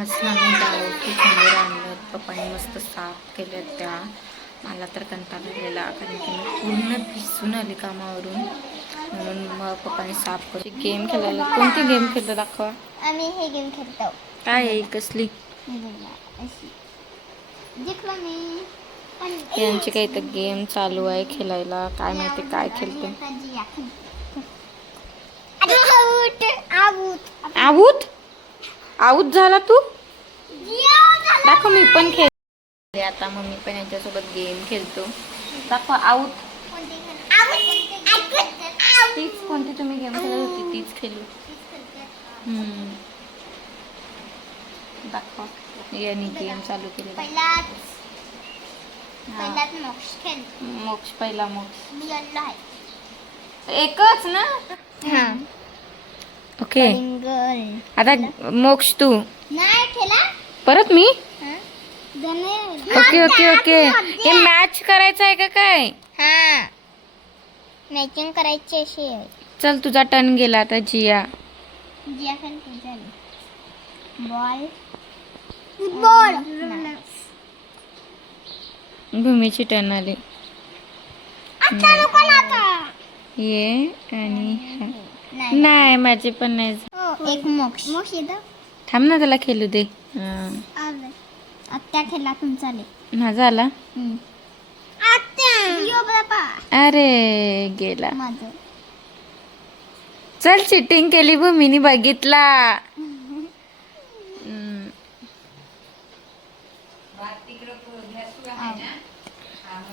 आज आम्ही डाळ समोर आणलं, पप्पाने मस्त साफ केल्या त्या. मला तर कंटाळा आलेला कारण की मी पूर्ण भिजून आली कामावरून, म्हणून मग पप्पाने साफ करून गेम खेळायला. कोणती गेम खेळतो दाखवा. आम्ही हे गेम खेळतो. काय आहे कसली? जिंकलो मी. यांची काही तर गेम चालू आहे खेळायला, काय माहिती काय खेळते. आऊत आऊत झाला तू. दाखव मी पण खेळते आता. मग मी पण यांच्यासोबत गेम खेळतो. दाखवा आऊत. तीच कोणती तुम्ही गेम खेळत होती तीच खेळू. दाखवा. यांनी गेम चालू केली. मोक्ष पहिला मोक्ष एकच ना. ओके आता मोक्ष तू नाही खेळा परत मी. Okay okay okay okay. हे मॅच करायचं आहे का काय? हा मॅचिंग करायची अशी आहे. चल तुझा टर्न गेला आता. जिया बॉल फुटबॉल. भूमीची टर्न आली. ये आणि नाही माझे पण नाही. एक मोक्ष थांब ना त्याला खेळू दे. आत्या खेळला तुमचा माझा आला. अरे गेला. माझं चल चिटिंग केली भूमीनी बघितला.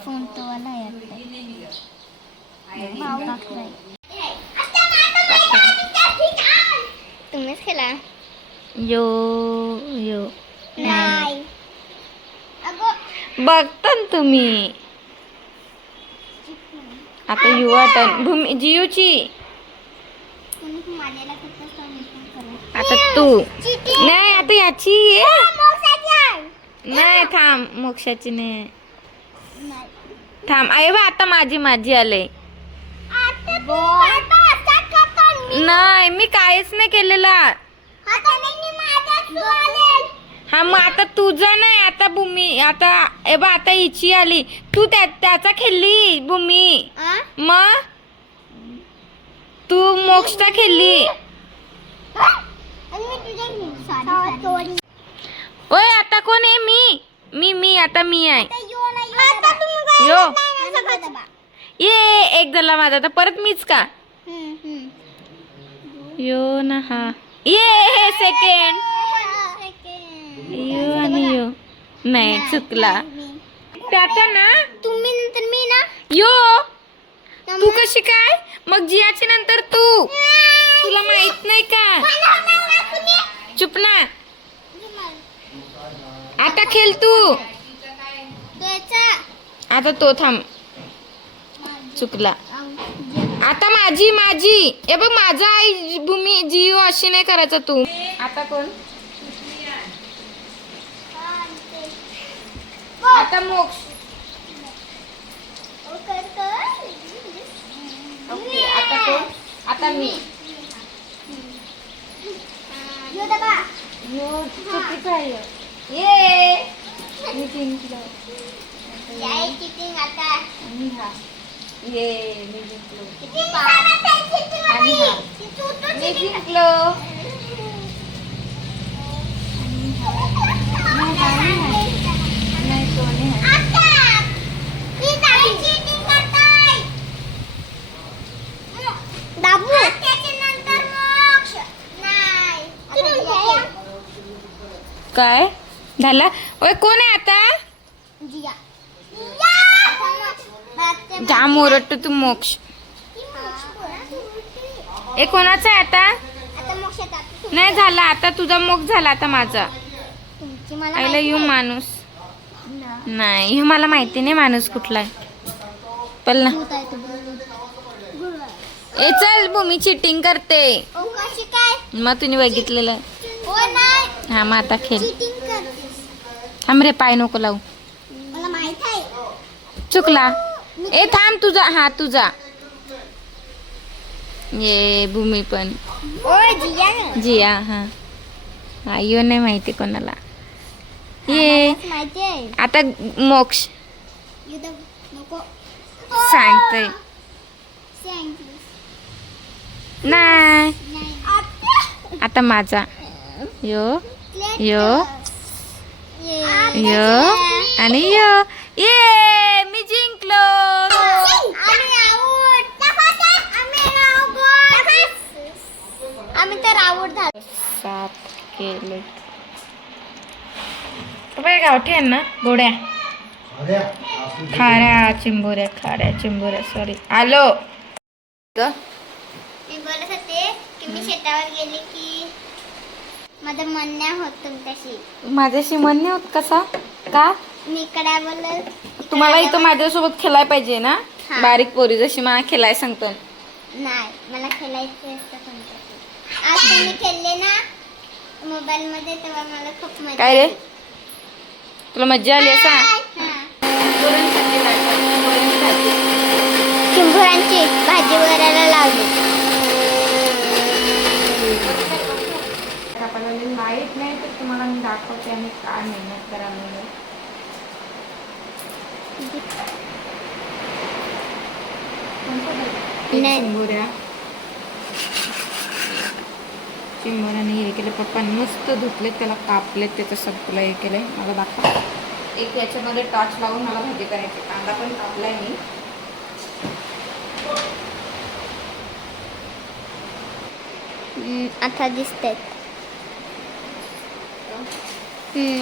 फोन तो वाला तुम्हीच खेळा. यो यो नाही बघता ना तुम्ही. आता युवा टर्न. भूमी जियूची. आता तू नाही. आता याची नाही. थांब मोक्षाची नाही. थांब आहे बा. आता माझी आले. नाही मी काहीच नाही केलेला. हा मग आता तुझा नाही. आता भूमी आता ए बा आता हिची आली. तू त्याचा खेळली भूमी. मग तू मोक्षचा खेळली. ओय आता कोण आहे? मी आता मी आहे. यो ये एक झाला माझा. आता परत मीच का? यो ना हा ये सेकंड. यो आणि यो नाही चुकला. त्याचा ना तुम्ही नंतर मी ना. यो तू कशी काय? मग जियाची नंतर तू. तुला माहित नाही का? चुप ना. आता खेळ तू. आता तो थांब. चुकला. आता माझी ए बघ माझा आई भूमी जिओ अशी नाही करायचं तू. आता कोण? आता मोक्ष. ओके आता कोण? आता मी. चुकीचं आहे. ये मी जिंकलो. आणि हा ये मी जिंकलो. आणि हा मी जिंकलो. नाही तो काय झालं? ओय कोण आहे आता? जाम ओरडतो तू मोक्ष. ए कोणाचा आहे आता? नाही झाला. आता तुझा मोक्ष झाला. आता माझा. आईला यू माणूस नाही. हे मला माहिती नाही माणूस कुठला आहे. पल्ला ए चल भूमी चिटिंग करते. मग तुम्ही बघितलेलं. हा मग आता खेळ. थांब रे पाय नको लावू. चुकला. ए थांब तुझा. हा तुझा. ये भूमी पण. जिया हा आयो नाही माहिती कोणाला. ये आम्हालाच माहिती आहे. आता मोक्ष युद्ध नको सांगतोय. सांगितलं. नाही नाही. आता माझा यो यो ये. यो आणि यो. ये मी जिंकलो. आम्ही तर आऊट झालो. 7 केले. बघा गावठी आहे ना गोड्या खाऱ्या चिंबोऱ्या सॉरी आलो. मी बोलत होते की मी शेतावर गेले की माझं मन नाही होत तुमच्याशी. माझ्याशी मन नाही होत कसा का. मी इकडे बोलत. तुम्हाला इथं माझ्यासोबत खेळायला पाहिजे ना. हा. बारीक पोरी जशी मला खेळायला सांगतो. नाही मला खेळायचं असतं तुमच्याशी. आज तुम्ही खेळले ना मोबाईल मध्ये तेव्हा मला खूप मजा काय रे आली. तुला मज्जा आली असा. हा. चिंबोरांची भाजी वगैरे लावली. लाईट नाही तर तुम्हाला मी दाखवते आणि काय मेहनत करा म्हणून. नाही. चिंबोऱ्याने हे केले पप्पांनी मस्त धुतले त्याला कापले त्याचं सगळं हे केलंय. मला दाखव एक याच्यामध्ये टॉर्च लावून मला भाजी करायची. कांदा पण कापलाय मी. आता दिसतात.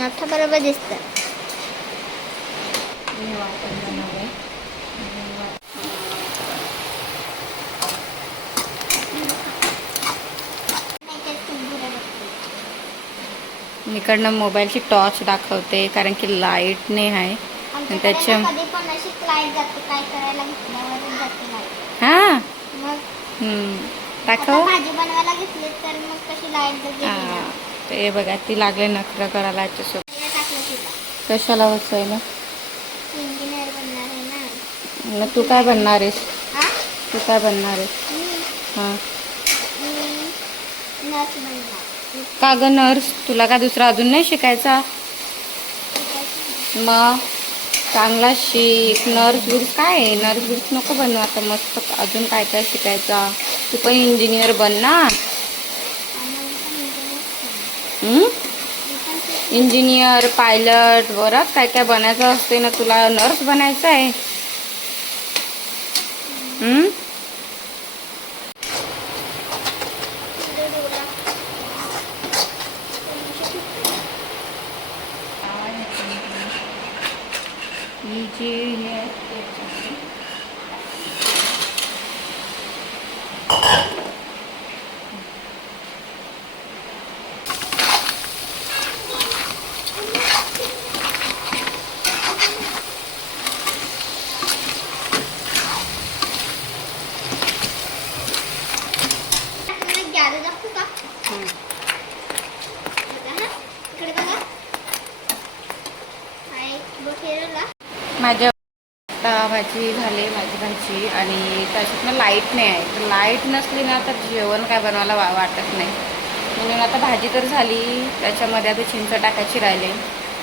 आता बरोबर दिसतात. मी वाटण बनवलंय. इकडनं मोबाईलची टॉर्च दाखवते कारण की लाईट नाही आहे आणि त्याच्या कधी पण अशी लाईट जाते. काय करायला घेतल्यावर जाते लाईट. हां मग दाखव. आता भाजी बनवायला घेतली तर मग कशी लाईट जाते. हां ते बघा ती लागले नखरं करायला याच्यासोबत. टाकलं तिला. कशाला बसायला. इंजिनियर बनणार आहे ना. मग तू काय बनणार आहेस. हा? तू काय बनणार आहेस. हां मी नर्स बनणार. का ग नर्स तुला का दुसरा अजून नाही शिकायचा. मग चांगला शिक. नर्स बिर्स काय आहे. नर्स बिर्स नको बनू आता. मस्त अजून काय काय शिकायचा. तू पण इंजिनियर बन ना. इंजिनियर पायलट बरंच काय काय बनायचं असते ना. तुला नर्स बनायचं आहे. ही जी हे जादू दाखवू का. बघा हा इकडे बघा. माझ्या भाजी झाली. माझी भाजी आणि त्याच्यातनं लाईट नाही आहे. तर लाईट नसली ना तर जेवण काय बनवायला वाटत नाही. म्हणून आता भाजी तर झाली. त्याच्यामध्ये आता चिंच टाकायची राहिली.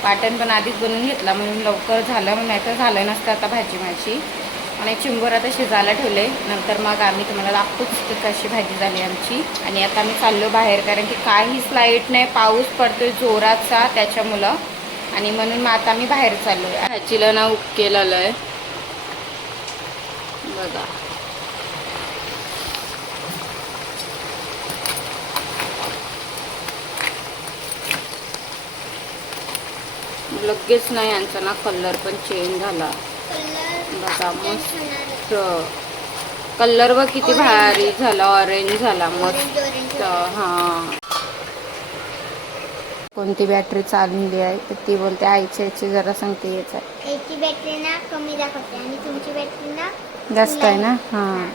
वाटण पण आधीच बनवून घेतला म्हणून लवकर झालं. नाही तर झालं नसतं आता भाजी माझी. आणि चिंबोर आता शिजायला ठेवले. नंतर मग आम्ही तुम्हाला दाखवूच की कशी भाजी झाली आमची. आणि आता आम्ही चाललो बाहेर कारण की काहीच लाईट नाही. पाऊस पडतोय जोराचा त्याच्यामुळं. आणि म्हणून मग आता आम्ही बाहेर चाललो आहे. भाजीला ना उकेल आलं आहे बघा. लगेच नाही यांचा ना कलर पण चेंज झाला बघा. मस्त कलर बघ किती भारी झाला. ऑरेंज झाला मस्त. हां कोणती बॅटरी चालली आहे तर ती बोलते आईची याची जरा सांगते. याचा याची बॅटरी ना कमी दाखवते आणि तुमची बॅटरी ना जास्त आहे ना. हां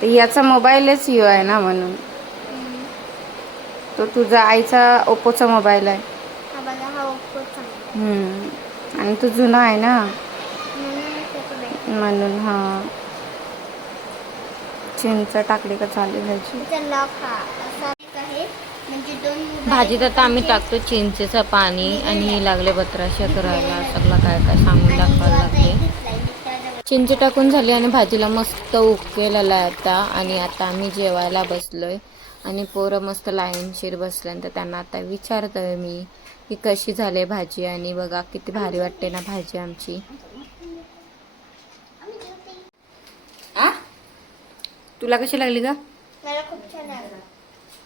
तर याचा मोबाईलच यो आहे ना म्हणून. तो तुझा आईचा ओप्पोचा मोबाईल आहे. हा बघा हा ओप्पोचा आणि तो जुना आहे ना म्हणून म्हणून. हां चिंच टाकली का चालेल ह्याची. लॉक हा असा एक आहे म्हणजे 2 भाजीत आता आम्ही टाकतो चिंचेचं पाणी आणि हे लागले बत्राशा करायला. सगळं काय काय सांगून दाखवायला लागले. चिंच टाकून झाली आणि भाजीला मस्त उकेल आला आता. आणि आता आम्ही जेवायला बसलोय आणि पोरं मस्त लाईनशीर बसल्यानंतर त्यांना आता विचारतोय मी की कशी झाली भाजी. आणि बघा किती भारी वाटते ना भाजी आमची. आ तुला कशी लागली का? मला खूप छान लागलं.